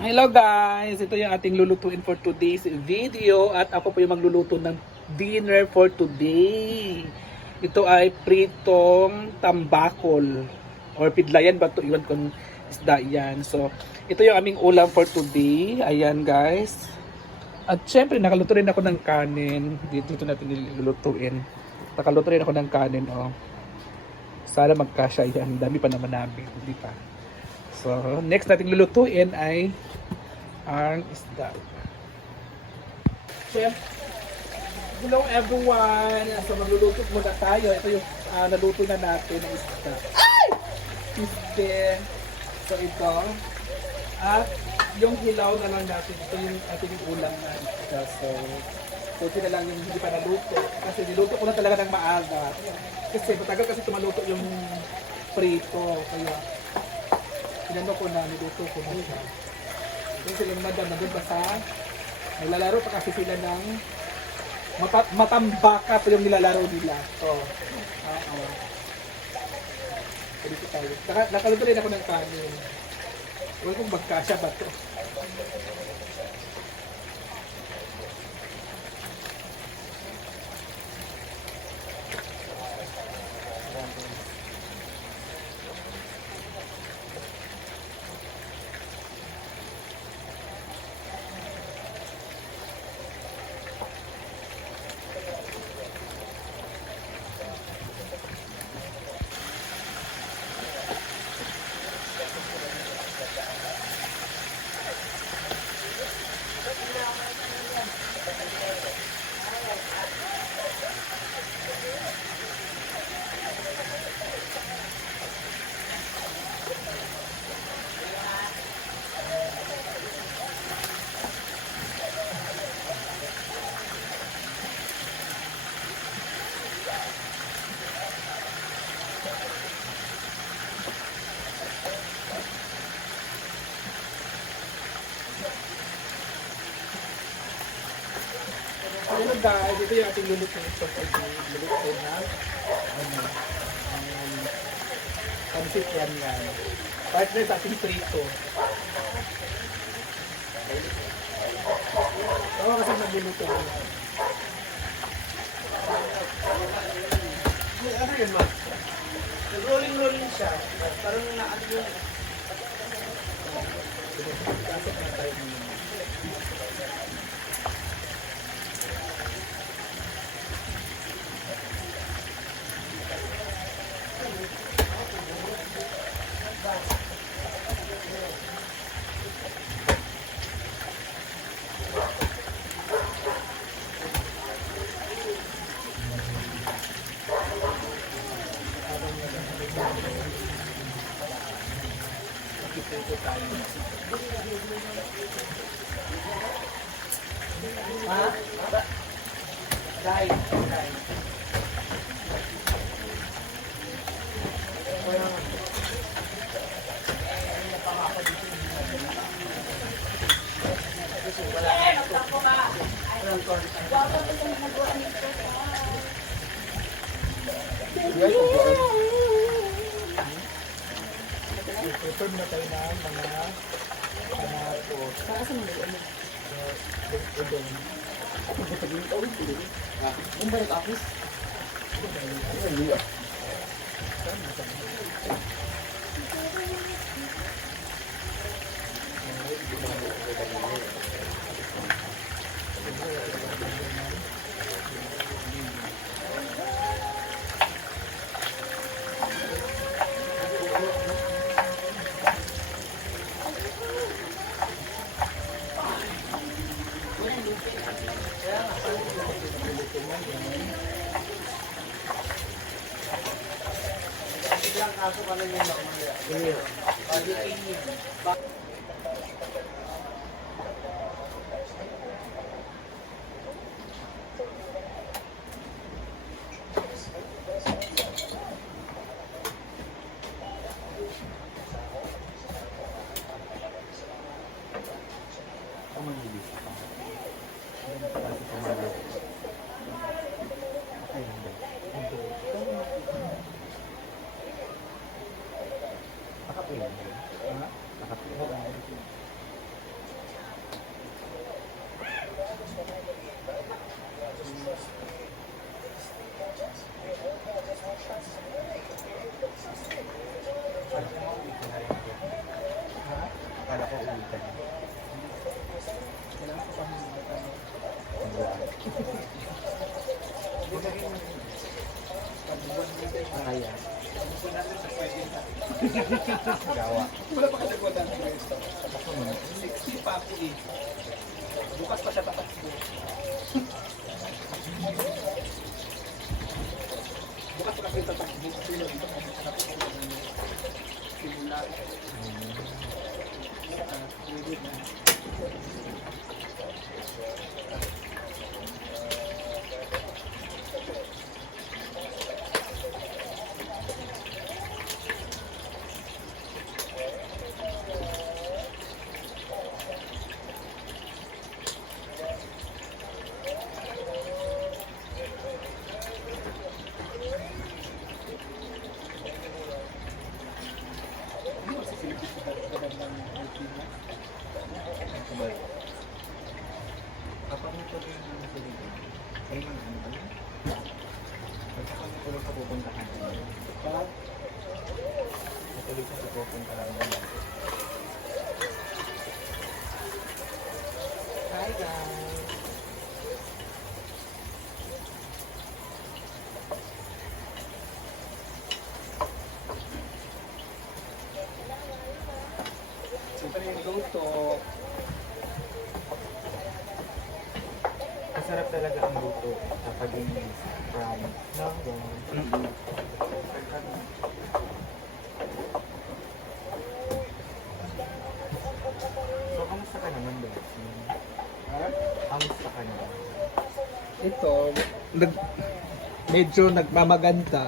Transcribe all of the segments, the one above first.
Hello guys! Ito yung ating lulutuin for today's video at ako po yung magluluto ng dinner for today. Ito ay pritong tambakol or pidlayan ba ito? Iwan kung isda yan. So, ito yung aming ulam for today. Ayan guys. At syempre, nakaluto rin ako ng kanin. Dito natin nilulutuin. Nakaluto rin ako ng kanin. Oh. Sana magkasya yan. Dami pa naman namin. Hindi pa. So, next natin lulutuin ay ang isda. Chef, hello everyone! So, magluluto muna tayo. Ito yung naluto na natin ng isda. Isda. So, ito. At yung hilaw na lang natin. Ito yung ating ulam na isda. So, ito na lang yung hindi pa naluto. Kasi niluto ko na talaga ng maaga. Kasi matagal kasi tumaluto yung prito. Kaya, pinano ko na, niluto ko na siya. Yung silang madam, nandun pa sa, naglalaro pa kasi sila ng matambaka pa yung nilalaro nila. So, dito tayo. Nakaluto rin ako ng kanin. Huwag kong magkasya ba ito? Hello guys, ito yung ating lulutuin for today. Lulutuin na pansit yan yan. Partner sa ating prito. Oo, kasi nagluluto ko yan. Ano yun ma? Nag-rolling siya. Parang naano yun. Kasok na tayo ngayon. Ha? Dahil. Prepare na tayo ng mga kamatos. Para sa mga ano? Udon. Ako ba tayo yung tawid ko din? Ang balik office? Ano yun? Ilang kaso ka na yung mamaya? Iya. Kala ko uwi ka na. Kailangan ko pa Kaya. Gawa. wala pa kasi ko dahil 60 pa ako eh. Bukas pa siya tatakbo. Bukas pa kasi tatakbo. Kasi yung ito kasi tapos ako ng simula. Ready na. Kapag ito din ang Pilipinas, ay mga ano ba? Pagkakang tulog ka pupunta ka na. Natuloy ka sa pupunta ka na. Hi guys! Siyempre yung luto. Masarap talaga ang luto kapag inis from London. So, kamusta ka naman, Betsy? Ha? Kamusta ka naman? Ito, medyo nagmamaganda.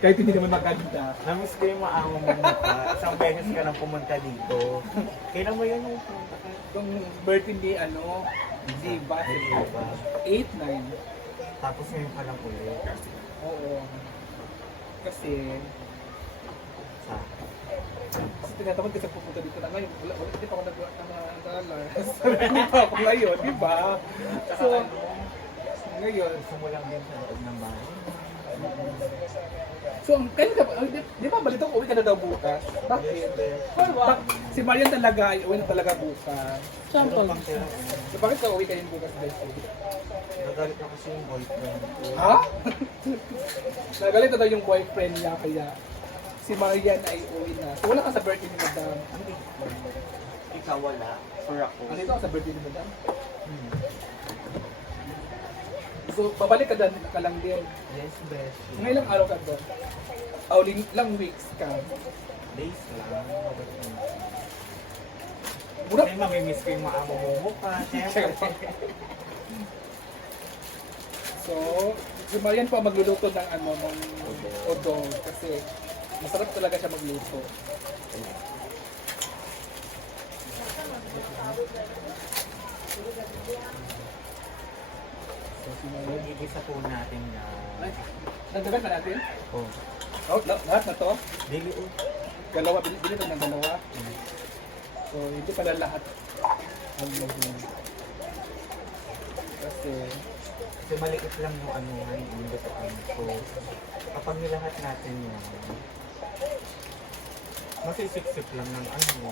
Kahit hindi naman maganda. Namiss ko yung maamo mo mukha. Isang beses ka nang pumunta dito. Kailan mo yun yung pumunta ka? Itong birthday ni Diba? Diba? 8-9. Tapos ngayon ka lang ulit. Oo. Kasi Sa? tinatamad kasi pupunta dito na ngayon. Wala, hindi pa ako nag-dollar. Hindi pa ako ngayon, di ba? So, ngayon. Gusto mo lang din sa loob ng bahay. So, kaya ka, di ba balito ko uwi ka na daw bukas? Bakit? Si Marian talaga ay uwi na talaga bukas. Pero pang tira, So, bakit ka uwi kayo bukas, Bessie? nagalit na kasi yung boyfriend ko. Ha? Nagalit na daw yung boyfriend niya, kaya si Marian ay uwi na. So, wala ka sa birthday ni Madam. Hindi. Ikaw wala. For ako. Andito ka sa birthday ni Madam? Hmm. So, babalik ka lang din. Yes, best. Ngayon lang araw ka doon. O, lang weeks ka. Days lang. Mura, Ay, mamimiss ko yung maamo mo mukha. Siyempre. so, si Marian po ang magluluto ng ng odo. Kasi masarap talaga siya magluto. So, si Marian. Igisa po natin na... Nagdagan na natin? Oh. Oh, lahat na to? Daily oh. Dalawa, bili ko ng dalawa. So, hindi pala lahat ang lagyan. Kasi, Kasi maliit lang yung ano yung lutoan. So, kapag nilahat natin yan, masisiksik lang ng ano.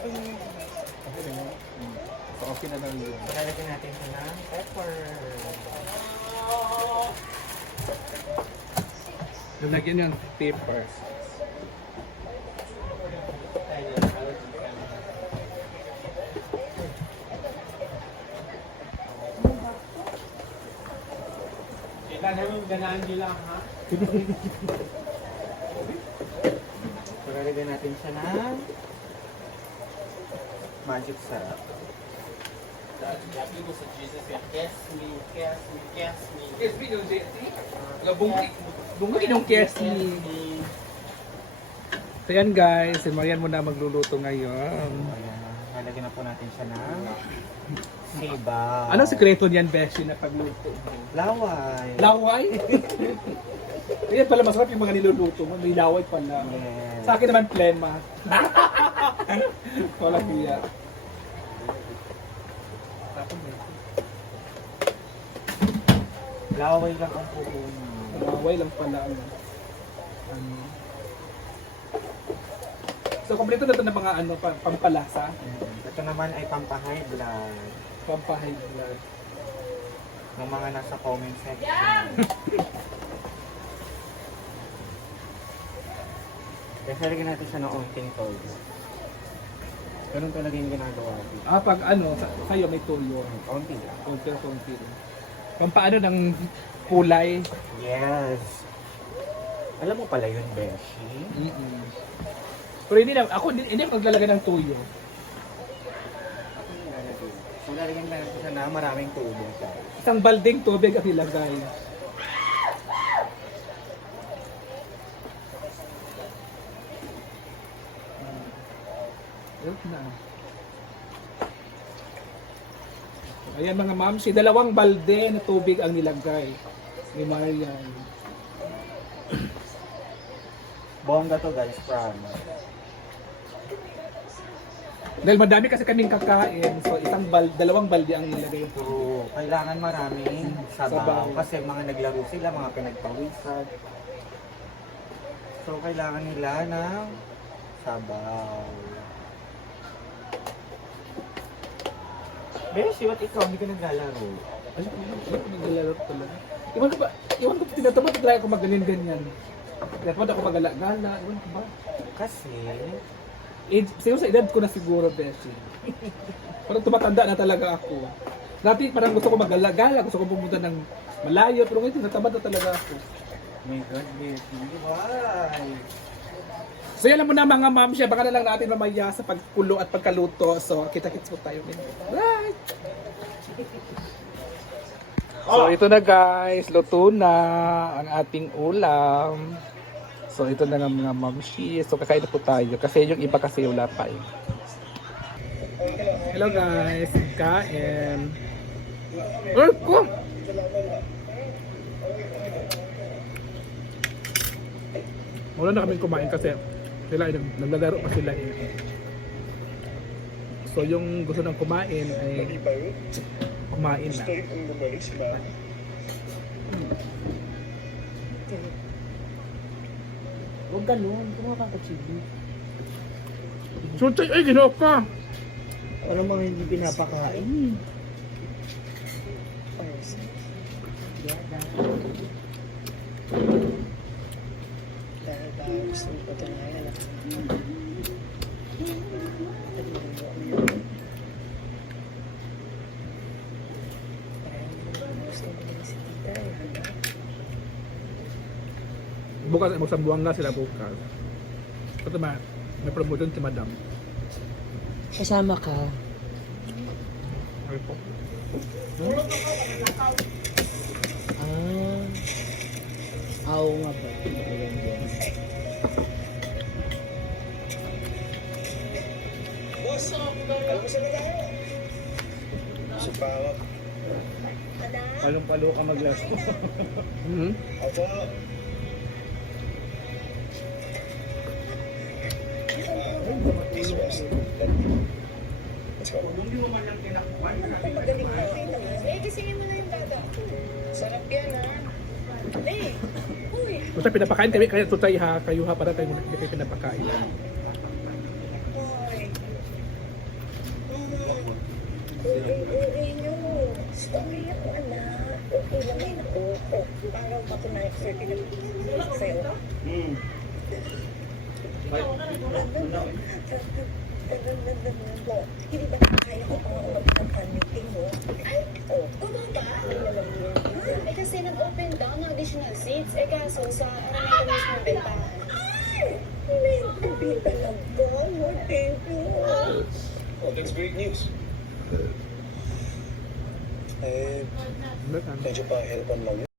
Okay na yun. okay na yun. So, okay na lang yun. Palalagyan natin ito ng pepper. Lalagyan yung paper. Palalagyan natin siya ng magic sarap. Yes, me yung JC. Bungkin yung KSC. So yan guys, si Marian muna magluluto ngayon. Ayan, lalagyan na po natin siya ng siba. Anong sekreto niyan, Beshi, na pagluto? Laway. Laway? Kaya pala masarap yung mga niluluto mo. May laway pala. Yes. Sa akin naman, plema. Walang hiya. Tapos Laway lang ang pupunan. Nawaway lang pala ang ano. So, kompleto na ito ng mga ano, pampalasa, Ito naman ay pampahigh blood. pampahigh blood. Ng mga nasa comment section. Kasi lagyan natin siya ng onting toyo. Ganun talaga yung ginagawa dito. Pag ano, sa'yo may tuyo. Konti lang. Konti. Pampaano ng kulay. Yes. Alam mo pala yun, Beshi? Pero hindi na, ako hindi ako maglalagay ng tuyo. So, lalagyan lang siya na maraming tubig. Isang balding tubig ang ilagay. Na. Ayan mga mamsi, 2 balde na tubig ang nilagay ni Marian. Bongga to guys, promise. Dahil madami kasi kaming kakain, so 2 balde ang nilagay. So, kailangan maraming sabaw. Sabaw. Kasi mga naglaro sila, mga pinagpawisan. So, kailangan nila ng sabaw. Beshi, ba't ikaw hindi ka naglalaro? Ay, naglalaro talaga. Iwan ko tinatamad talaga ako magaling-ganyan. Tinatamad ako magala-gala, iwan ko ba? Kasi, Siguro sa edad ko na siguro, Beshi. Parang tumatanda na talaga ako. Dati parang gusto ko magala-gala, gusto ko pumunta ng malayo, pero ngayon tinatamad na talaga ako. my God, Beshi, why? So yan lang muna mga ma'am siya, baka na lang natin mamaya sa pagkulo at pagkaluto. So kita-kits po tayo. Right! So ito na guys, luto na ang ating ulam. So ito na nga mga mamshi. So kakain na po tayo kasi yung iba kasi wala pa eh. Hello guys, kain. Ay ko! Wala na kaming kumain kasi sila ay naglalaro pa sila eh. So yung gusto nang kumain ay kumain na. Huwag ganun, kumakan ka chili. Sultay ay ginawa ka! Para mga hindi pinapakain. Bukas ay magsambuang na sila bukas. Ito may promotion si madam. Kasama ka. Ay po. Oo nga ba? Ayan din. Palong-palo ka maglaro. Mm-hmm. Eh, gisingin mo na yung dada. Sarap yan, ha? Eh, uy. Basta pinapakain kami, kaya tutay ha, kayo ha, para tayo hindi kayo pinapakain. Uy. Uy, nyo. Sorry ako, anak. Okay lang yun ako. Para matunayan sa'yo, pinag-iisip sa'yo. Hindi ba kaya ko pang mag-meeting mo? Ay, totoo ba? Eh kasi nag-open down ng additional seats. Eh kaso sa ano na mismo bentahan. Ay! Hindi talaga. Oh, thank you. Well, that's great news. Eh, medyo pa-helpan lang yun.